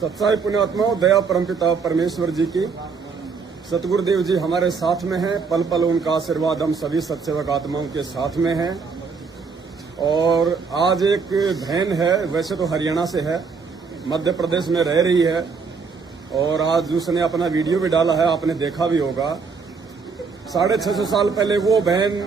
सच्चाई पुण्यात्माओं, दया परमपिता परमेश्वर जी की, सतगुरुदेव जी हमारे साथ में हैं। पल पल उनका आशीर्वाद हम सभी सत्सेवक आत्माओं के साथ में है। और आज एक बहन है, वैसे तो हरियाणा से है, मध्य प्रदेश में रह रही है, और आज उसने अपना वीडियो भी डाला है, आपने देखा भी होगा। 650 साल पहले वो बहन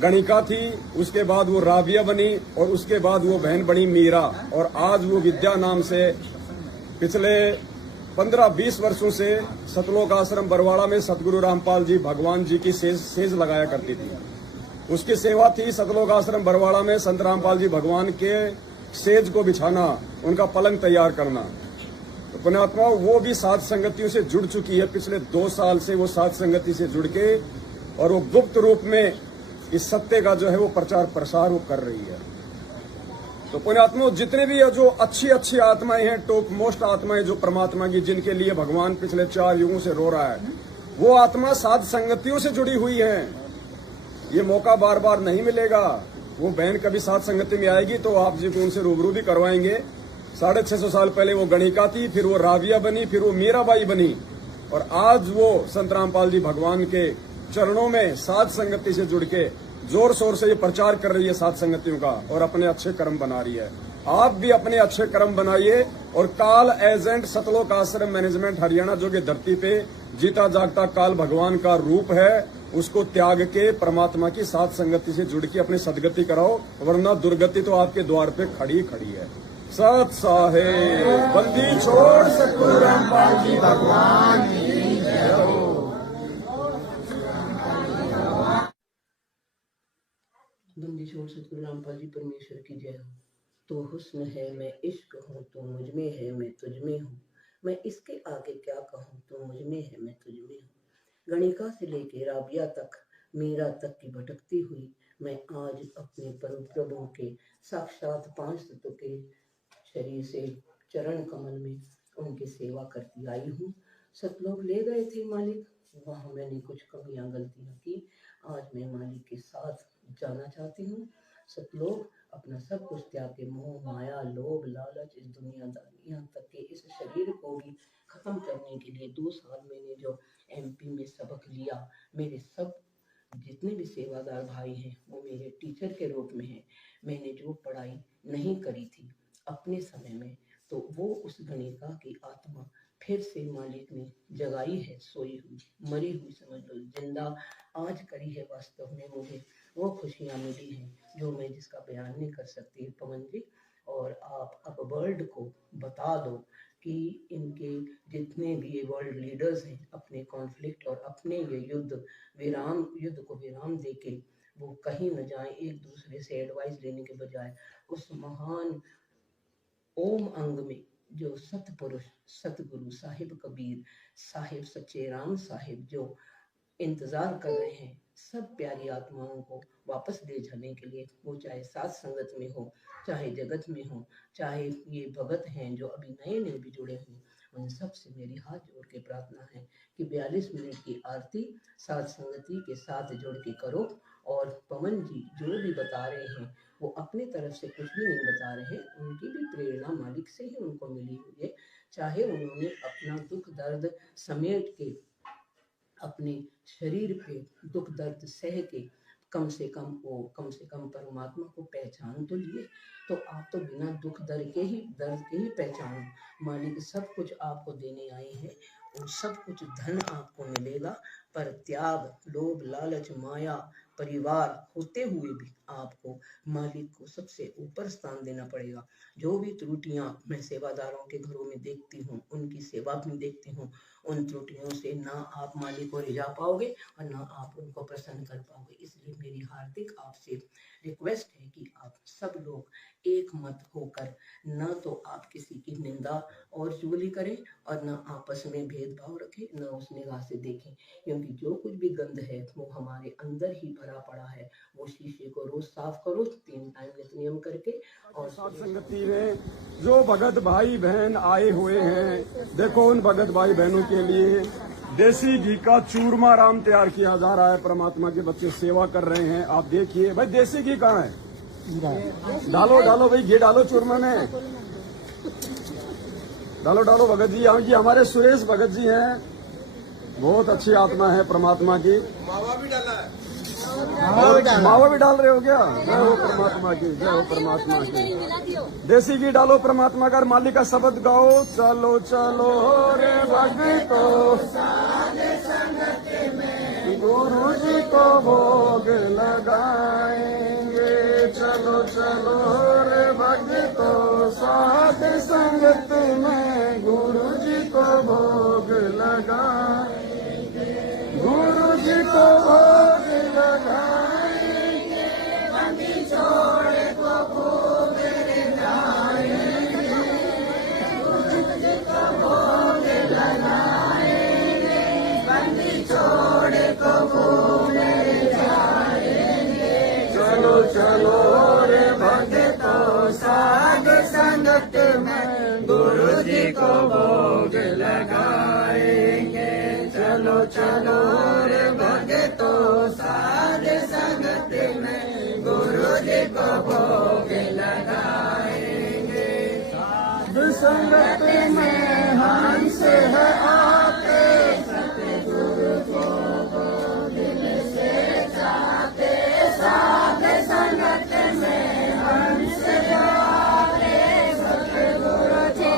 गणिका थी, उसके बाद वो राबिया बनी, और उसके बाद वो बहन बनी मीरा, और आज वो विद्या नाम से पिछले 15-20 वर्षों से सतलोक आश्रम बरवाड़ा में सतगुरु रामपाल जी भगवान जी की सेज लगाया करती थी। उसकी सेवा थी सतलोक आश्रम बरवाड़ा में संत रामपाल जी भगवान के सेज को बिछाना, उनका पलंग तैयार करना। तो पुण्यात्मा वो भी साध संगतियों से जुड़ चुकी है। पिछले 2 साल से वो साध संगति से जुड़ के, और वो गुप्त रूप में इस सत्य का जो है वो प्रचार प्रसार वो कर रही है। तो पुण्यात्मा जितने भी है जो अच्छी अच्छी आत्माएं हैं, टॉप मोस्ट आत्माएं जो परमात्मा की, जिनके लिए भगवान पिछले 4 युगों से रो रहा है, वो आत्मा साध संगतियों से जुड़ी हुई है। ये मौका बार बार नहीं मिलेगा। वो बहन कभी साध संगति में आएगी तो आप जी को उनसे रूबरू भी करवाएंगे। 650 साल पहले वो गणिका थी, फिर वो राबिया बनी, फिर वो मीराबाई बनी, और आज वो संत रामपाल जी भगवान के चरणों में साध संगति से जुड़ के जोर शोर से ये प्रचार कर रही है साध संगतियों का, और अपने अच्छे कर्म बना रही है। आप भी अपने अच्छे कर्म बनाइए, और काल एजेंट सतलोक आश्रम मैनेजमेंट हरियाणा जो कि धरती पे जीता जागता काल भगवान का रूप है, उसको त्याग के परमात्मा की साध संगति से जुड़ के अपनी सदगति कराओ, वरना दुर्गति तो आपके द्वार पे खड़ी खड़ी है। सत साहेब बंदी छोड़ सतगुरु रामपाल जी भगवान की जय हो। बंदी छोड़ सतगुरु रामपाल जी परमेश्वर की जय हो। तो हुस्न है मैं इश्क हूँ, तो मुझ में है मैं तुझ में हूँ, मैं इसके आगे क्या कहूँ, तो मुझ में है मैं तुझ में हूँ। गणिका से लेके राबिया तक, मीरा तक की भटकती हुई मैं आज अपने परम प्रभु के साक्षात 5 तत्व के शरीर से चरण कमल में उनकी सेवा करती आई हूँ। सतलोक ले गए थे मालिक, वहाँ मैंने कुछ कमियां गलतियां की, आज मैं मालिक के साथ जाना चाहती हूँ। सतलोक अपना सब कुछ त्याग के मोह माया लोभ लालच इस दुनियादारी, यहाँ तक कि इस शरीर को भी खत्म करने के लिए 2 साल मैंने जो MP में सबक लिया, मेरे सब जितने भी सेवादार भाई हैं वो मेरे टीचर के रूप में हैं। मैंने जो पढ़ाई नहीं करी थी अपने समय में, तो वो उस गणिका की आत्मा फिर से मालिक ने जगाई है, सोई हुई मरी हुई समझ लो, जिंदा आज करी है। वास्तव में मुझे वो खुशियाँ मिली हैं जो मैं जिसका बयान नहीं कर सकती पवन जी। और आप अब वर्ल्ड को बता दो कि इनके जितने भी ये वर्ल्ड लीडर्स हैं, अपने कॉन्फ्लिक्ट और अपने ये युद्ध को विराम देके वो कहीं न जाएं, एक दूसरे से एडवाइस लेने के बजाय उस महान ओम अंग में जो सतपुरुष सतगुरु साहिब कबीर साहिब सच्चे राम साहिब जो इंतजार कर रहे हैं सब प्यारी आत्माओं को वापस ले जाने के लिए, वो चाहे साथ संगत में हो, चाहे जगत में हो, चाहे ये भगत हैं जो अभी नए नए भी जुड़े हुए, उन सब से मेरी हाथ जोड़ के प्रार्थना है कि 42 मिनट की आरती साथ संगति के साथ जोड़ के करो। और पवन जी जो भी बता रहे हैं वो अपनी तरफ से कुछ भी नहीं बता रहे, उनकी भी प्रेरणा मालिक से ही उनको मिली हुई है। चाहे उन्होंने अपना दुख दर्द समेट के अपने शरीर पे दुख दर्द सह के कम से कम परमात्मा को पहचान तो लिए, तो आप तो बिना दुख दर्द के ही पहचानो। मालिक सब कुछ आपको देने आए हैं, और सब कुछ धन आपको मिलेगा, पर त्याग लोभ लालच माया परिवार होते हुए भी आपको मालिक को सबसे ऊपर स्थान देना पड़ेगा। जो भी त्रुटियां मैं सेवादारों के घरों में देखती हूँ, उनकी सेवा में देखती हूँ, उन त्रुटियों से ना आप मालिक को रिझा पाओगे और ना आप उनको प्रसन्न कर पाओगे। इसलिए मेरी हार्दिक आपसे रिक्वेस्ट है कि आप सब लोग एक मत होकर न तो आप किसी की निंदा और चुगली करें और न आपस में भेदभाव रखें, न उस निगाह से देखें, क्योंकि जो कुछ भी गंद है वो हमारे अंदर ही भरा पड़ा है। वो शीशे को रोज साफ करो 3 टाइम नियम करके। और साध संगति में जो भगत भाई बहन आए हुए हैं, देखो उन भगत भाई बहनों के लिए देसी घी का चूरमा राम तैयार किया जा रहा है। परमात्मा के बच्चे सेवा कर रहे हैं, आप देखिए। भाई देसी घी कहाँ है? डालो भाई, घी डालो चूरमा में। डालो डालो भगत जी। ये हमारे सुरेश भगत जी हैं, बहुत अच्छी आत्मा है परमात्मा की। मावा भी डाला है। मावा भी डाल रहे हो क्या? जय हो परमात्मा की, जय हो परमात्मा की। देसी घी डालो परमात्मा का, मालिक का शब्द गाओ। चलो चलो रे भक्तो गुरु जी को भोग लगाएंगे। चलो चलो रे भक्तो साध संगत में गुरु जी को भोग लगाएंगे। गुरु जी को भोग लगाएंगे, बंदी छोड़ को भोग लगाएंगे। गुरु जी को भोग लगाएंगे, बंदी छोड़ को भोग लगाएंगे। चलो चलो रे भक्तो साध संगत में गुरु जी को भोग लगाएंगे। चलो चलो रे भक्तो साध संगत में गुरु जी को भोग लगाएंगे। साध संगत में हंस है आते, सतगुरु को दिल से चाहते। साध संगत में हंस आते, सतगुरु को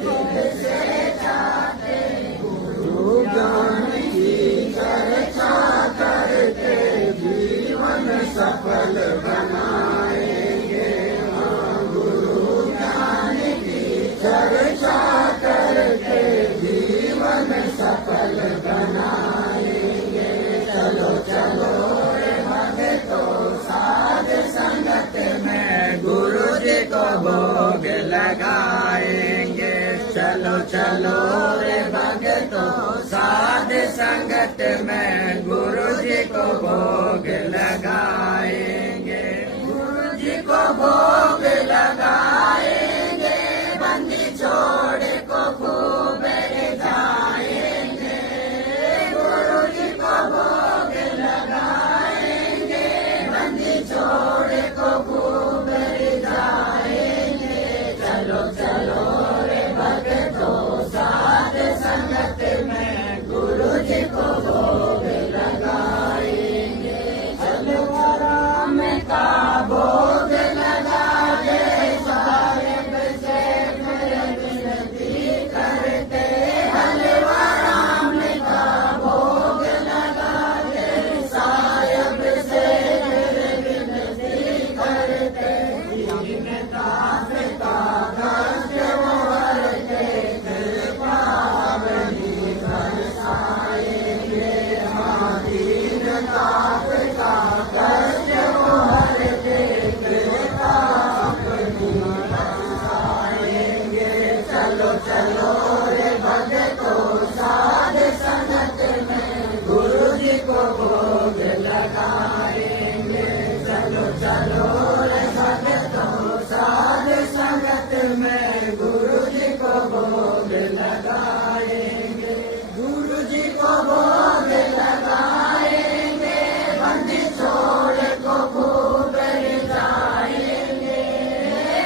दिल से चाहते। गुरु ज्ञान की चर्चा करके जीवन सफल बनाएंगे। हाँ, गुरु ज्ञान की चर्चा करके जीवन सफल बनाएंगे। चलो चलो रे भक्तो साध संगत में गुरु जी को भोग लगाएंगे। चलो चलो रे भक्तो साध संगत में गुरु जी को भोग लगाएंगे। गुरु जी को भोग लगाएंगे, बंदी छोड़ को खूब रिझाएंगे। गुरु जी को भोग लगाएंगे, बंदी छोड़ को खूब रिझाएंगे। चलो चलो रे भक्तो साध संगत में गुरु जी को भोग लगाएंगे। चलो राम का भोग लगा दे, साहेब से विनती करते। हलवा राम का भोग लगा दे, साहेब से विनती करते। दास का कष्ट वो हरते, कृपा बड़ी बरसाएंगे। हाँ, दीन दास का कष्ट वो हरते, कृपा बड़ी बरसाएंगे। चलो चलो रे भक्तो साध संगत में गुरु जी को भोग लगाएंगे। चलो चलो रे भक्तो साध संगत में गुरु जी को भोग लगाएंगे। गुरु जी को भोग लगाएंगे, बंदी छोड़ को खूब रिझाएंगे।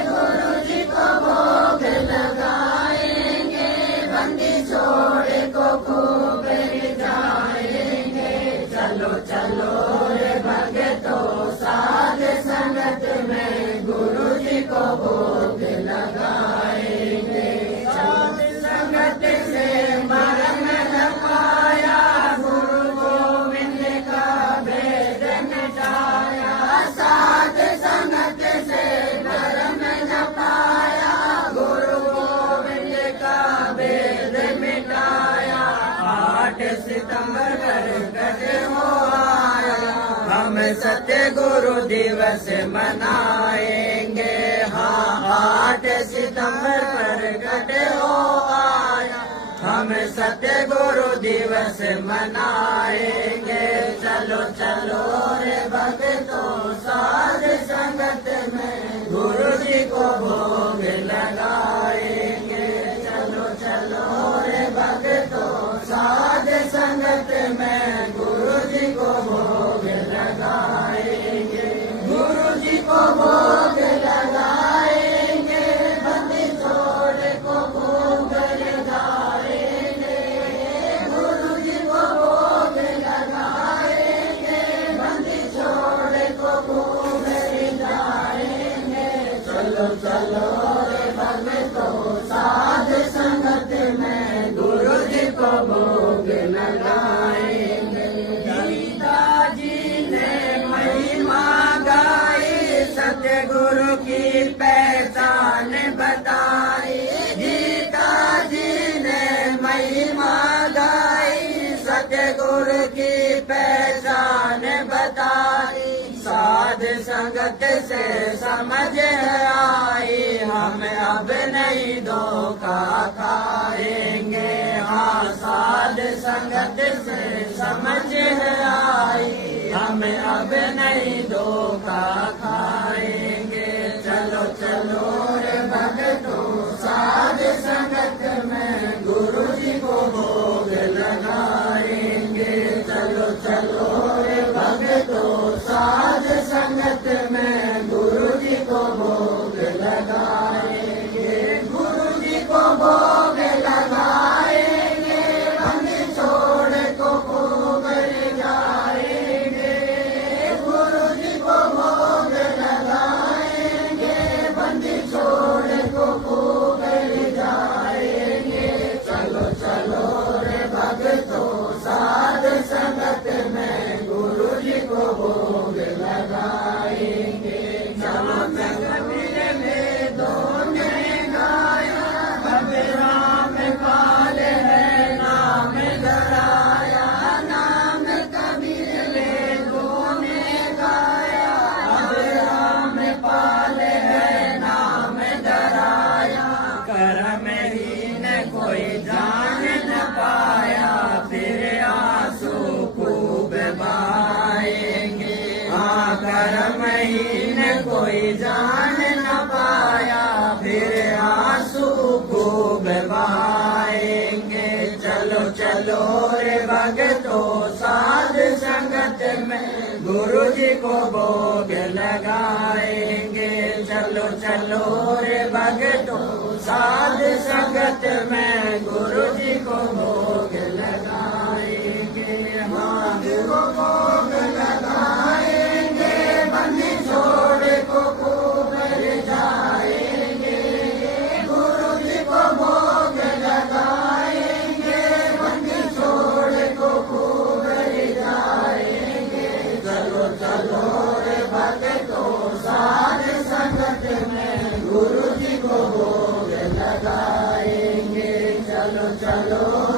गुरु जी को भोग लगाएंगे, बंदी छोड़ को खूब रिझाएंगे। चलो चलो रे भक्तो साध संगत में गुरु जी को भोग लगाएंगे। साध संगत से मरण न पाया, गुरु गोविंद का भेद मिटाया। साध संगत से मरण न पाया, गुरु गोविंद का भेद मिटाया। 8 सितंबर प्रकट हो आया, हम सत्य गुरु दिवस मनाएंगे। हाँ, 8 सितंबर प्रकट हो आया, हम सत्य गुरु दिवस मनाएंगे। चलो चलो रे भक्तो साध संगत में गुरु जी को भोग लगाएंगे। चलो चलो रे भक्तो साध संगत में गुरु जी को भोग लगाएंगे। गुरु जी को भोग लगाएंगे, बंदी छोड़ को संगत से समझ आई, हम अब नहीं धोखा खाएंगे। हाँ साध संगत से समझ आई, हम अब नहीं धोखा खाएंगे। चलो चलो रे भक्तों साध संगत में गुरु जी को भोग लगाएंगे। चलो चलो रे भक्तों साध संगत में गुरु जी को भोग लगाएंगे। गुरु जी को भोग लगाएंगे, बंदी छोड़ को खूब जाएंगे। गुरु जी को भोग लगाएंगे, बंदी छोड़ को खूब जाएंगे। चलो चलो रे भक्तों साध संगत में गुरु जी को भोग लगाएंगे। चलो कबीर वेदों ने गाया, अब राम पाल है नाम धराया। नाम कबीर वेदों ने गाया, अब राम पाल है नाम धराया। कर्महीन कोई जान न पाया, फिर आंसू खूब बहाएंगे। हाँ कर्महीन कोई जान न पाया, फिर आंसू खूब बहाएंगे। चलो चलो रे भक्तों साध संगत में गुरु जी को भोग लगाएंगे। चलो चलो रे भक्तों साध संगत में गुरु जी को भोग लगाएंगे। हाँ गुरु को भोग लगाएंगे, बंदी छोड़ को खूब जाएंगे। गुरु जी को भोग लगाएंगे, बंदी छोड़ को खूब जाएंगे। चलो चलो रे भक्तों साध संगत में गुरु जी को भोग लगाएंगे। चलो चलो